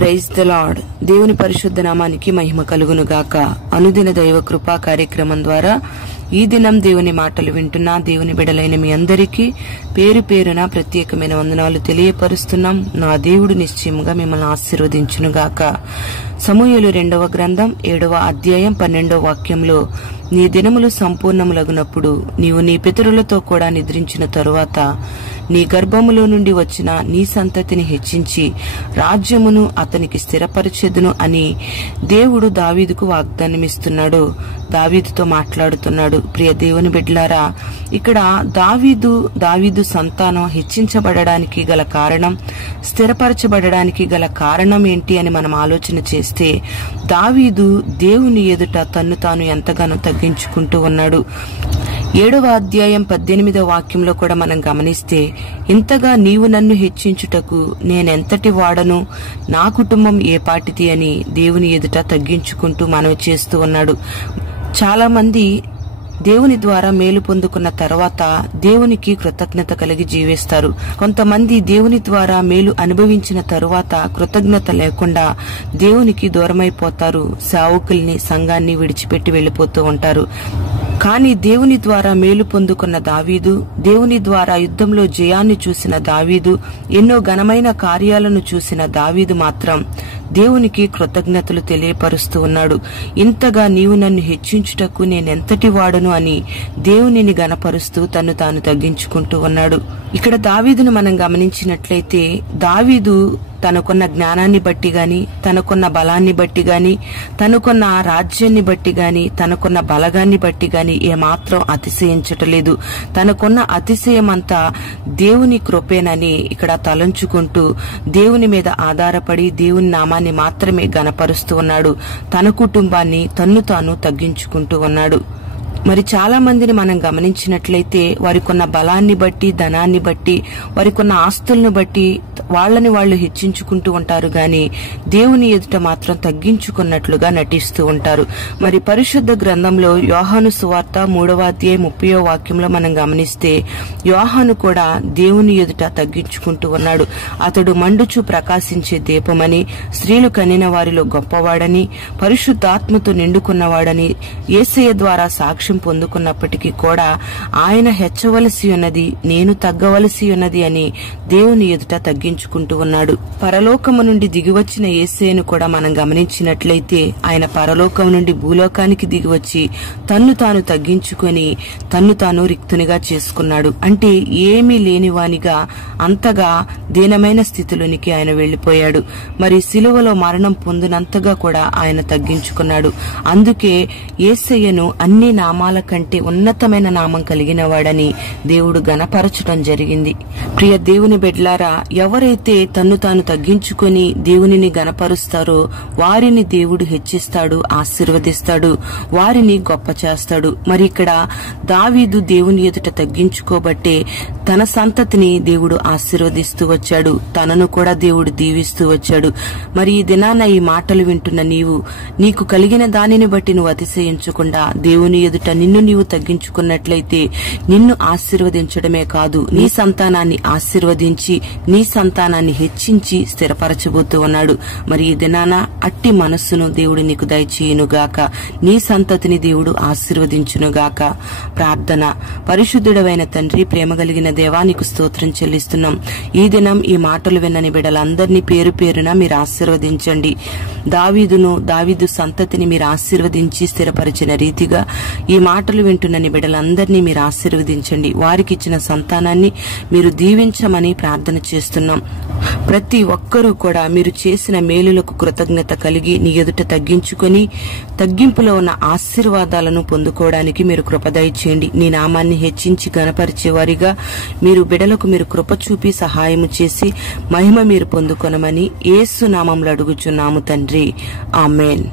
Praise the lord. దేవుని పరిశుద్ధ నామానికి మహిమ కలుగును గాక. అనుదిన దైవ కృపా కార్యక్రమం ద్వారా ఈ దినం దేవుని మాటలు వింటున్న దేవుని బిడలైన మీ అందరికీ పేరు పేరున ప్రత్యేకమైన వందనాలు తెలియపరుస్తున్నాం. నా దేవుడు నిశ్చయముగా మిమ్మల్ని ఆశీర్వదించును గాక. సమూయేలు 2వ గ్రంథం 7వ అధ్యాయం 12వ వాక్యంలో, నీ దినములు సంపూర్ణములగునప్పుడు నీవు నీ పితరులతో కూడా నిద్రించిన తరువాత నీ గర్భములో నుండి వచ్చిన నీ సంతతిని హెచ్చించి రాజ్యమును అతనికి స్థిరపరచెదును అని దేవుడు దావీదుకు వాగ్దానమిస్తున్నాడు. దావీదుతో మాట్లాడుతున్నాడు. ప్రియ దేవుని బిడ్డలారా, ఇక్కడ దావీదు సంతానం హెచ్చించబడడానికి గల కారణం, స్థిరపరచబడడానికి గల కారణం ఏంటి అని మనం ఆలోచన చేస్తే, దావీదు దేవుని ఎదుట తన్ను తాను ఎంతగానో తగ్గించుకుంటూ ఉన్నాడు. 7వ అధ్యాయం 18వ వాక్యంలో కూడా మనం గమనిస్తే, ఇంతగా నీవు నన్ను హెచ్చించుటకు నేనెంతటి వాడను, నా కుటుంబం ఏ పాటిది అని దేవుని ఎదుట తగ్గించుకుంటూ మనవి చేస్తూ ఉన్నాడు. చాలా మంది దేవుని ద్వారా మేలు పొందుకున్న తర్వాత దేవునికి కృతజ్ఞత కలిగి జీవిస్తారు. కొంతమంది దేవుని ద్వారా మేలు అనుభవించిన తరువాత కృతజ్ఞత లేకుండా దేవునికి దూరమైపోతారు. సేవకుల్ని, సంఘాన్ని విడిచిపెట్టి వెళ్లిపోతూ ఉంటారు. కానీ దేవుని ద్వారా మేలు పొందుకున్న దావీదు, దేవుని ద్వారా యుద్ధంలో జయాన్ని చూసిన దావీదు, ఎన్నో ఘనమైన కార్యాలను చూసిన దావీదు మాత్రం దేవునికి కృతజ్ఞతలు తెలియపరుస్తూ ఉన్నాడు. ఇంతగా నీవు నన్ను హెచ్చించుటకు నేనెంతటి వాడును అని దేవునిని గణపరుస్తూ తన్ను తాను తగ్గించుకుంటూ ఉన్నాడు. ఇక్కడ దావీదును మనం గమనించినట్లయితే, దావీదు తనకున్న జ్ఞానాన్ని బట్టి గాని, తనకున్న బలాన్ని బట్టి గాని, తనకున్న రాజ్యాన్ని బట్టి గాని, తనకున్న బలగాన్ని బట్టి గాని ఏమాత్రం అతిశయించటలేదు. తనకున్న అతిశయమంతా దేవుని కృపేనని ఇక్కడ తలంచుకుంటూ దేవుని మీద ఆధారపడి దేవుని నామాన్ని మాత్రమే గణపరుస్తూ ఉన్నాడు. తన కుటుంబాన్ని తన్ను తాను తగ్గించుకుంటూ ఉన్నాడు. మరి చాలా మందిని మనం గమనించినట్లయితే, వారికున్న బలాన్ని బట్టి, ధనాన్ని బట్టి, వారికున్న ఆస్తులను బట్టి వాళ్ళని వాళ్ళు హెచ్చించుకుంటూ ఉంటారు గాని దేవుని ఎదుట మాత్రం తగ్గించుకున్నట్లుగా నటిస్తూ ఉంటారు. మరి పరిశుద్ధ గ్రంథంలో యోహాను సువార్త 3వ అధ్యాయం 30వ వాక్యంలో మనం గమనిస్తే, యోహాను కూడా దేవుని ఎదుట తగ్గించుకుంటూ ఉన్నాడు. అతడు మండుచు ప్రకాశించే దీపమని, స్త్రీలు కనిన వారిలో గొప్పవాడని, పరిశుద్ధాత్మతో నిండుకున్నవాడని యేసయ్య ద్వారా సాక్ష్యం పొందుకున్నప్పటికీ కూడా ఆయన హెచ్చవలసి ఉన్నది, నేను తగ్గవలసి ఉన్నది అని దేవుని ఎదుట తగ్గించుకుంటూ ఉన్నాడు. పరలోకము నుండి దిగివచ్చిన యేసయ్యను కూడా మనం గమనించినట్లయితే, ఆయన పరలోకం నుండి భూలోకానికి దిగివచ్చి తన్ను తాను తగ్గించుకొని తన్ను తాను రిక్తునిగా చేసుకున్నాడు. అంటే ఏమీ లేనివానిగా అంతగా దీనమైన స్థితిలోనికి ఆయన వెళ్లిపోయాడు. మరి సిలువలో మరణం పొందినంతగా కూడా ఆయన తగ్గించుకున్నాడు. అందుకే యేసయ్యను అన్ని నామాల కంటే ఉన్నతమైన నామం కలిగిన వాడని దేవుడు గణపరచటం జరిగింది. ప్రియ దేవుని బిడ్డలారా, ఎవరైతే తన్ను తాను తగ్గించుకొని దేవునిని గణపరుస్తారో వారిని దేవుడు హెచ్చిస్తాడు, ఆశీర్వదిస్తాడు, వారిని గొప్ప చేస్తాడు. మరి ఇక్కడ దావీదు దేవుని ఎదుట తగ్గించుకోబట్టే తన సంతతిని దేవుడు ఆశీర్వదిస్తూ వచ్చాడు, తనను కూడా దేవుడు దీవిస్తూ వచ్చాడు. మరి ఈ దినాన ఈ మాటలు వింటున్న నీకు కలిగిన దానిని బట్టి నువ్వు అతిశయించకుండా దేవుని ఎదుట నిన్ను నీవు తగ్గించుకున్నట్లయితే నిన్ను ఆశీర్వదించడమే కాదు, నీ సంతానాన్ని ఆశీర్వదించి నీ సంతానాన్ని హెచ్చించి స్థిరపరచబోతూ ఉన్నాడు. మరి ఈ దినాన అట్టి మనస్సును దేవుడు నీకు దయచేయునుగాక. నీ సంతతిని దేవుడు ఆశీర్వదించునుగాక. ప్రార్థన. పరిశుద్ధుడవైన తండ్రి, ప్రేమ కలిగిన దేవా, నీకు స్తోత్రం చెల్లిస్తున్నాం. ఈ దినం ఈ మాటలు విన్నని బిడ్డలందరినీ పేరు పేరున మీరు ఆశీర్వదించండి. దావీదు సంతతిని మీరు ఆశీర్వదించి స్థిరపరిచిన రీతిగా ఈ మాటలు వింటున్న బిడ్డలందరినీ మీరు ఆశీర్వదించండి. వారికి ఇచ్చిన సంతానాన్ని మీరు దీవించమని ప్రార్థన చేస్తున్నాం. ప్రతి ఒక్కరూ కూడా మీరు చేసిన మేలులకు కృతజ్ఞత కలిగి నీ ఎదుట తగ్గించుకొని తగ్గింపులో ఉన్న ఆశీర్వాదాలను పొందుకోవడానికి మీరు కృప దయచేయండి. నీ నామాన్ని హెచ్చించి గణపరిచేవారిగా మీరు బిడలకు మీరు కృప చూపి సహాయము చేసి మహిమ మీరు పొందుకొనమని యేసు నామములో అడుగుచున్నాము తండ్రి. ఆమేన్.